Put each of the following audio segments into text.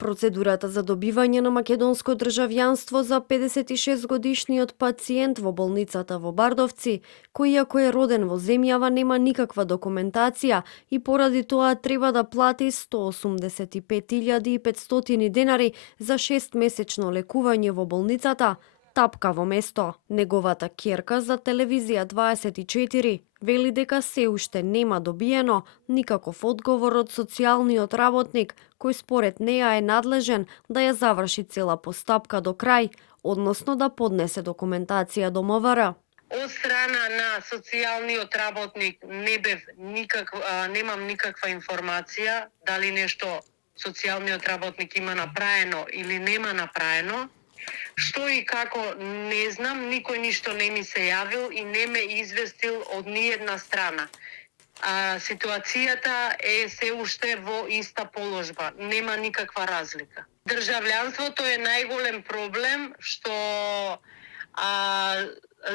Процедурата за добивање на македонско државјанство за 56-годишниот пациент во болницата во Бардовци, кој иако е роден во земјава нема никаква документација и поради тоа треба да плати 185.500 денари за 6-месечно лекување во болницата, тапка во место. Неговата ќерка за телевизија 24 вели дека се уште нема добиено никаков одговор од социјалниот работник, кој според неа е надлежен да ја заврши цела постапка до крај, односно да поднесе документација до МВР. Од страна на социјалниот работник немам никаква информација дали нешто социјалниот работник има направено или нема направено. Што и како не знам, никој ништо не ми се јавил и не ме известил од ниедна страна. Ситуацијата е се уште во иста положба, нема никаква разлика. Државјанството е најголем проблем, што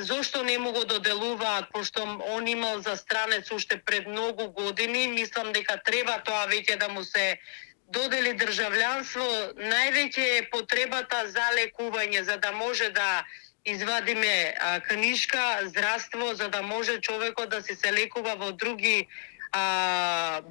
зошто не му го доделуваат, пошто он имал за странец уште пред многу години, мислам дека треба тоа веќе да му се додели државјанство. Највеќе е потребата за лекување, за да може да извадиме книжка, здравство, за да може човекот да се лекува во други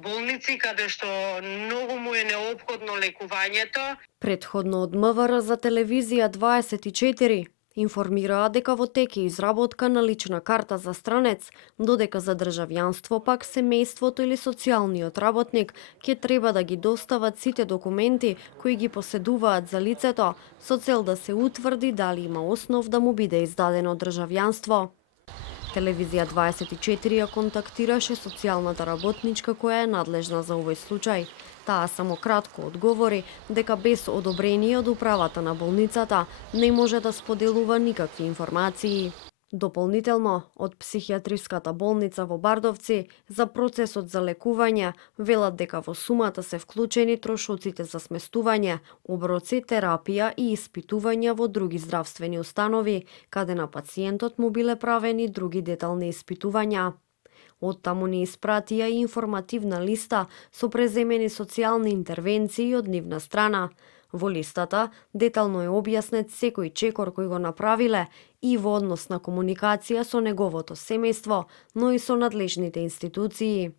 болници, каде што многу му е неопходно лекувањето. Претходно од МВР за телевизија 24 информираа дека во тек е изработка на лична карта за странец, додека за државјанство пак семејството или социјалниот работник ќе треба да ги достават сите документи кои ги поседуваат за лицето, со цел да се утврди дали има основ да му биде издадено државјанство. Телевизија 24 ја контактираше социјалната работничка која е надлежна за овој случај. Таа само кратко одговори дека без одобрение од управата на болницата не може да споделува никакви информации. Дополнително, од психијатриската болница во Бардовци за процесот за лекување велат дека во сумата се вклучени трошоците за сместување, оброци, терапија и испитувања во други здравствени установи, каде на пациентот му биле правени други детални испитувања. Оттаму ни испратија и информативна листа со преземени социјални интервенции од нивна страна. Во листата детално е објаснет секој чекор кој го направиле и во однос на комуникација со неговото семејство, но и со надлежните институции.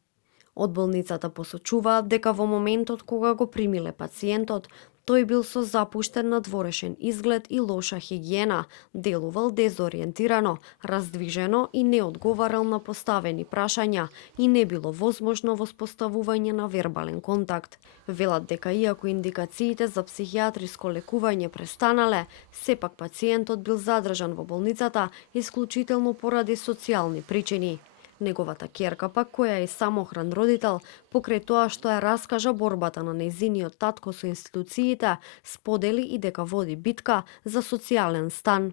Од болницата посочуваат дека во моментот кога го примиле пациентот, тој бил со запуштен надворешен изглед и лоша хигиена, делувал дезориентирано, раздвижено и не одговарал на поставени прашања и не било возможно воспоставување на вербален контакт. Велат дека иако индикациите за психијатриско лекување престанале, сепак пациентот бил задржан во болницата исклучително поради социјални причини. Неговата ќерка пак, која е самохран родител, покрај тоа што ја раскажа борбата на нејзиниот татко со институциите, сподели и дека води битка за социјален стан.